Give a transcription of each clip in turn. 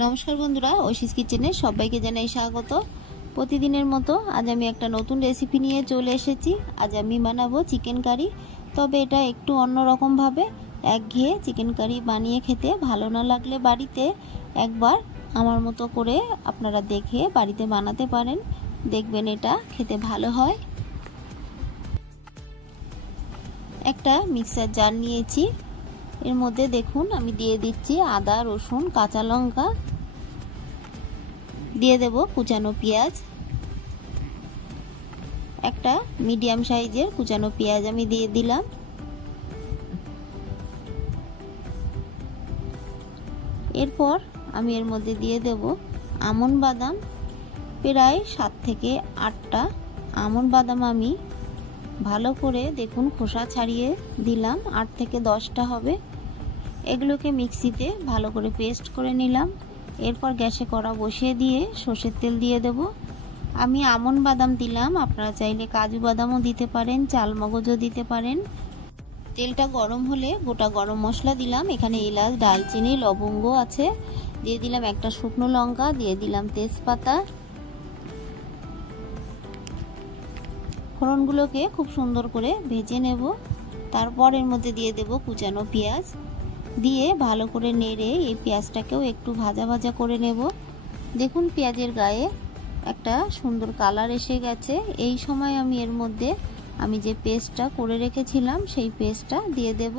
নমস্কার বন্ধুরা, ঐশীস কিচেনে সবাইকে জানাই স্বাগত। প্রতিদিনের মতো আজ আমি একটা নতুন রেসিপি নিয়ে চলে এসেছি। আজ আমি বানাবো চিকেন কারি, তবে এটা একটু অন্যরকম ভাবে। একঘেয়ে চিকেন কারি বানিয়ে খেতে ভালো না লাগলে বাড়িতে একবার আমার মতো করে আপনারা দেখে বাড়িতে বানাতে পারেন, দেখবেন এটা খেতে ভালো হয়। একটা মিক্সার জার নিয়েছি, এর মধ্যে দেখুন আমি দিয়ে দিচ্ছি আদা, রসুন, কাঁচা লঙ্কা, দিয়ে দেব কুচানো পেঁয়াজ। একটা মিডিয়াম সাইজের কুচানো পেঁয়াজ আমি দিয়ে দিলাম। এরপর আমি এর মধ্যে দিয়ে দেব আমন্ড বাদাম, প্রায় 7 থেকে 8টা আমন্ড বাদাম আমি ভালো করে দেখুন খোসা ছাড়িয়ে দিলাম, 8 থেকে 10টা হবে। এগুলোকে মিক্সিতে ভালো করে পেস্ট করে নিলাম। এরপর গ্যাসে কড়া বসিয়ে দিয়ে সর্ষের তেল দিয়ে দেব। আমি আমন্ড বাদাম দিলাম, আপনারা চাইলে কাজু বাদামও দিতে পারেন, চালমগজও দিতে পারেন। তেলটা গরম হলে গোটা গরম মশলা দিলাম, এখানে এলাচ, দারচিনি, লবঙ্গ আছে, দিয়ে দিলাম একটা শুকনো লঙ্কা, দিয়ে দিলাম তেজপাতা। ফোড়নগুলোকে খুব সুন্দর করে ভেজে নেব। তারপর এর মধ্যে দিয়ে দেব কুচানো পেঁয়াজ, দিয়ে ভালো করে নেড়ে এই পেঁয়াজটাকেও একটু ভাজা ভাজা করে নেব। দেখুন পেঁয়াজের গায়ে একটা সুন্দর কালার এসে গেছে। এই সময় আমি এর মধ্যে আমি যে পেস্টটা করে রেখেছিলাম সেই পেস্টটা দিয়ে দেব।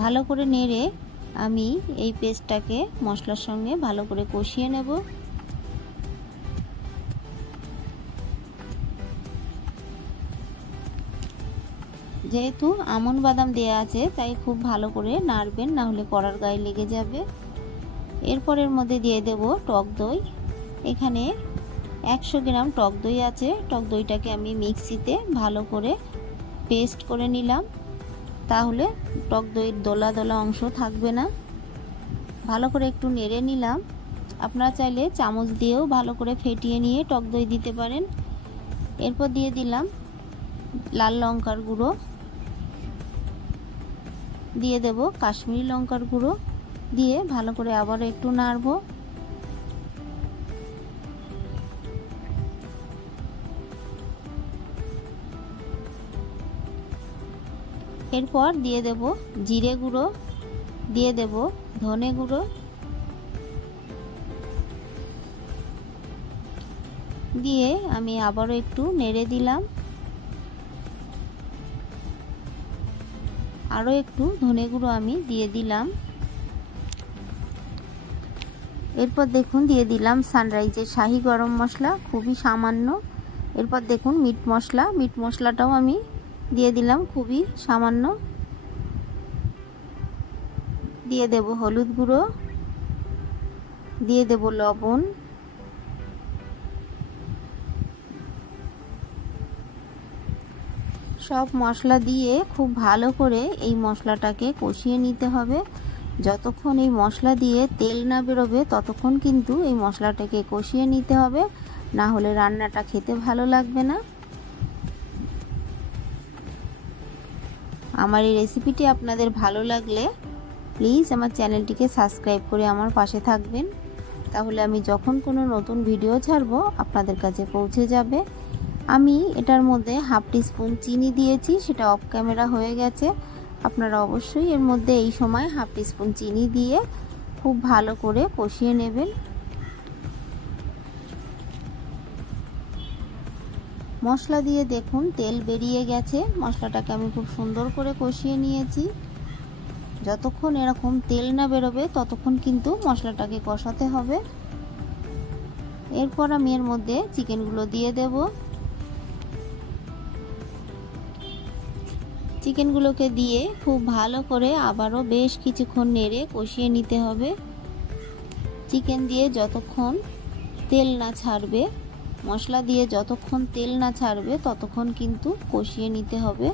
ভালো করে নেড়ে আমি এই পেস্টটাকে মশলার সঙ্গে ভালো করে কষিয়ে নেব। যেহেতু আমন্ড বাদাম দেয়া আছে তাই খুব ভালো করে নাড়বেন, না হলে কড়ার গায়ে লেগে যাবে। এরপর এর মধ্যে দিয়ে দেব টক দই। এখানে 100 গ্রাম টক দই আছে। টক দইটাকে আমি মিক্সিতে ভালো করে পেস্ট করে নিলাম, তাহলে টক দইয়ের দলা দলা অংশ থাকবে না। ভালো করে একটু নেড়ে নিলাম। আপনারা চাইলে চামচ দিয়েও ভালো করে ফেটিয়ে নিয়ে টক দই দিতে পারেন। এরপর দিয়ে দিলাম লাল লঙ্কার গুঁড়ো, দিয়ে দেব কাশ্মীরি লঙ্কার গুঁড়ো, দিয়ে ভালো করে আবারও একটু নাড়বো। এরপর দিয়ে দেব জিরে গুঁড়ো, দিয়ে দেব ধনে গুঁড়ো, দিয়ে আমি আবারও একটু নেড়ে দিলাম। আরও একটু ধনে গুঁড়ো আমি দিয়ে দিলাম। এরপর দেখুন দিয়ে দিলাম সানরাইজের শাহি গরম মশলা, খুবই সামান্য। এরপর দেখুন মিট মশলাটাও আমি দিয়ে দিলাম খুবই সামান্য। দিয়ে দেব হলুদ গুঁড়ো, দিয়ে দেব লবণ, সব মশলা দিয়ে খুব ভালো করে এই মশলাটাকে কষিয়ে নিতে হবে। যতক্ষণ এই মশলা দিয়ে তেল না বেরোবে ততক্ষণ কিন্তু এই মশলাটাকে কষিয়ে নিতে হবে, না হলে রান্নাটা খেতে ভালো লাগবে না। আমার এই রেসিপিটি আপনাদের ভালো লাগলে প্লিজ আমার চ্যানেলটিকে সাবস্ক্রাইব করে আমার পাশে থাকবেন, তাহলে আমি যখন কোনো নতুন ভিডিও ছাড়বো আপনাদের কাছে পৌঁছে যাবে। আমি এটার মধ্যে হাফ টিস্পুন চিনি দিয়েছি, সেটা অফ ক্যামেরা হয়ে গেছে। আপনারা অবশ্যই এর মধ্যে এই সময় হাফ টিস্পুন চিনি দিয়ে খুব ভালো করে কষিয়ে নেবেন। মশলা দিয়ে দেখুন তেল বেরিয়ে গেছে। মশলাটাকে আমি খুব সুন্দর করে কষিয়ে নিয়েছি। যতক্ষণ এরকম তেল না বেরোবে ততক্ষণ কিন্তু মশলাটাকে কষাতে হবে। এরপর আমি এর মধ্যে চিকেনগুলো দিয়ে দেব। চিকেনগুলোকে দিয়ে খুব ভালো করে আবারও বেশ কিছুক্ষণ নেড়ে কষিয়ে নিতে হবে। চিকেন দিয়ে যতক্ষণ তেল না ছাড়বে, মশলা দিয়ে যতক্ষণ তেল না ছাড়বে ততক্ষণ কিন্তু কষিয়ে নিতে হবে।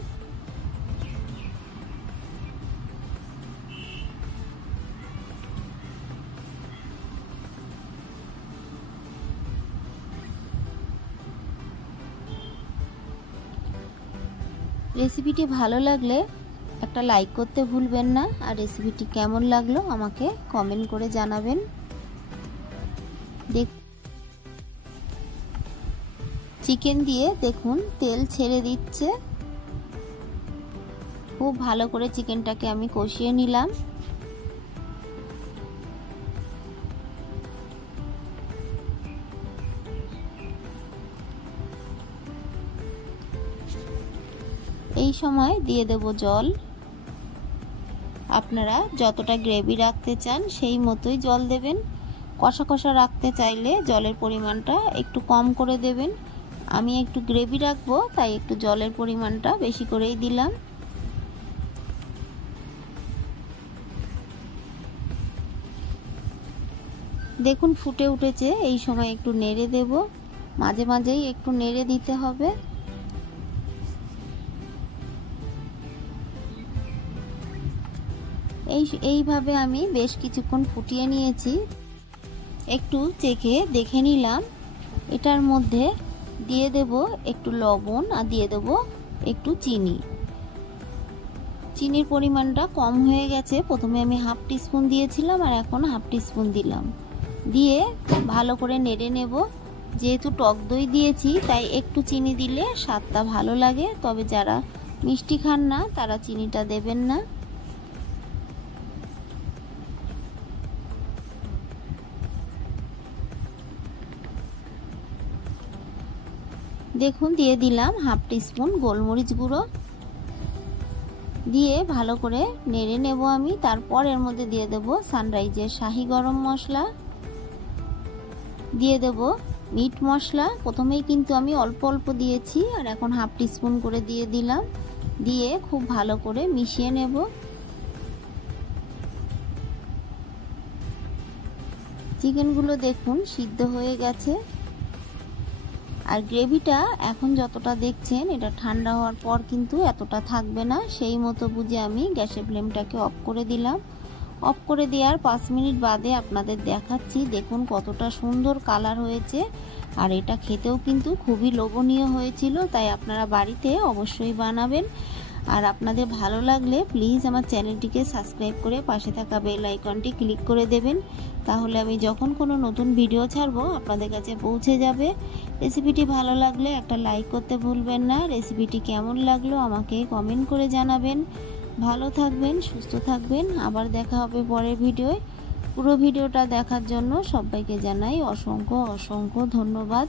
রেসিপিটি ভালো লাগলে একটা লাইক করতে ভুলবেন না, আর রেসিপিটি কেমন লাগলো আমাকে কমেন্ট করে জানাবেন। চিকেন দিয়ে দেখুন তেল ছেড়ে দিচ্ছে। খুব ভালো করে চিকেনটাকে আমি কষিয়ে নিলাম। এই সময় দিয়ে দেব জল। আপনারা যতটা গ্রেভি রাখতে চান সেই মতোই জল দেবেন। কষা কষা রাখতে চাইলে জলের পরিমাণটা একটু কম করে দেবেন। আমি একটু গ্রেভি রাখবো, তাই একটু জলের পরিমাণটা বেশি করেই দিলাম। দেখুন ফুটে উঠেছে। এই সময় একটু নেড়ে দেব, মাঝে মাঝেই একটু নেড়ে দিতে হবে। এইভাবে আমি বেশ কিছুক্ষণ ফুটিয়ে নিয়েছি। একটু চেখে দেখে নিলাম। এটার মধ্যে দিয়ে দেব একটু লবণ আর দিয়ে দেব একটু চিনি। চিনির পরিমাণটা কম হয়ে গেছে। প্রথমে আমি হাফ টিস্পুন দিয়েছিলাম আর এখন হাফ টিস্পুন দিলাম। দিয়ে ভালো করে নেড়ে নেব। যেহেতু টক দই দিয়েছি তাই একটু চিনি দিলে স্বাদটা ভালো লাগে, তবে যারা মিষ্টি খান না তারা চিনিটা দেবেন না। দেখুন দিয়ে দিলাম হাফ টিস্পুন গোলমরিচ গুঁড়ো। দিয়ে ভালো করে নেড়ে নেব আমি। তারপর এর মধ্যে দিয়ে দেব সানরাইজের শাহি গরম মশলা, দিয়ে দেব মিট মশলা। প্রথমেই কিন্তু আমি অল্প অল্প দিয়েছি, আর এখন হাফ টিস্পুন করে দিয়ে দিলাম। দিয়ে খুব ভালো করে মিশিয়ে নেব। চিকেনগুলো দেখুন সিদ্ধ হয়ে গেছে। আর গ্রেভিটা এখন যতটা দেখছেন এটা ঠান্ডা হওয়ার পর কিন্তু এতটা থাকবে না। সেই মতো বুঝে আমি গ্যাসের ফ্লেমটাকে অফ করে দিলাম। অফ করে দেওয়ার 5 মিনিট বাদে আপনাদের দেখাচ্ছি। দেখুন কতটা সুন্দর কালার হয়েছে, আর এটা খেতেও কিন্তু খুবই লোভনীয় হয়েছিল। তাই আপনারা বাড়িতে অবশ্যই বানাবেন। আর আপনাদের ভালো লাগলে প্লিজ আমার চ্যানেলটিকে সাবস্ক্রাইব করে পাশে থাকা বেল আইকনটি ক্লিক করে দেবেন। তাহলে আমি যখন কোনো নতুন ভিডিও ছাড়বো আপনাদের কাছে পৌঁছে যাবে। রেসিপিটি ভালো লাগলে একটা লাইক করতে ভুলবেন না। রেসিপিটি কেমন লাগলো আমাকে কমেন্ট করে জানাবেন। ভালো থাকবেন, সুস্থ থাকবেন। আবার দেখা হবে পরের ভিডিওয়। পুরো ভিডিওটা দেখার জন্য সবাইকে জানাই অসংখ্য অসংখ্য ধন্যবাদ।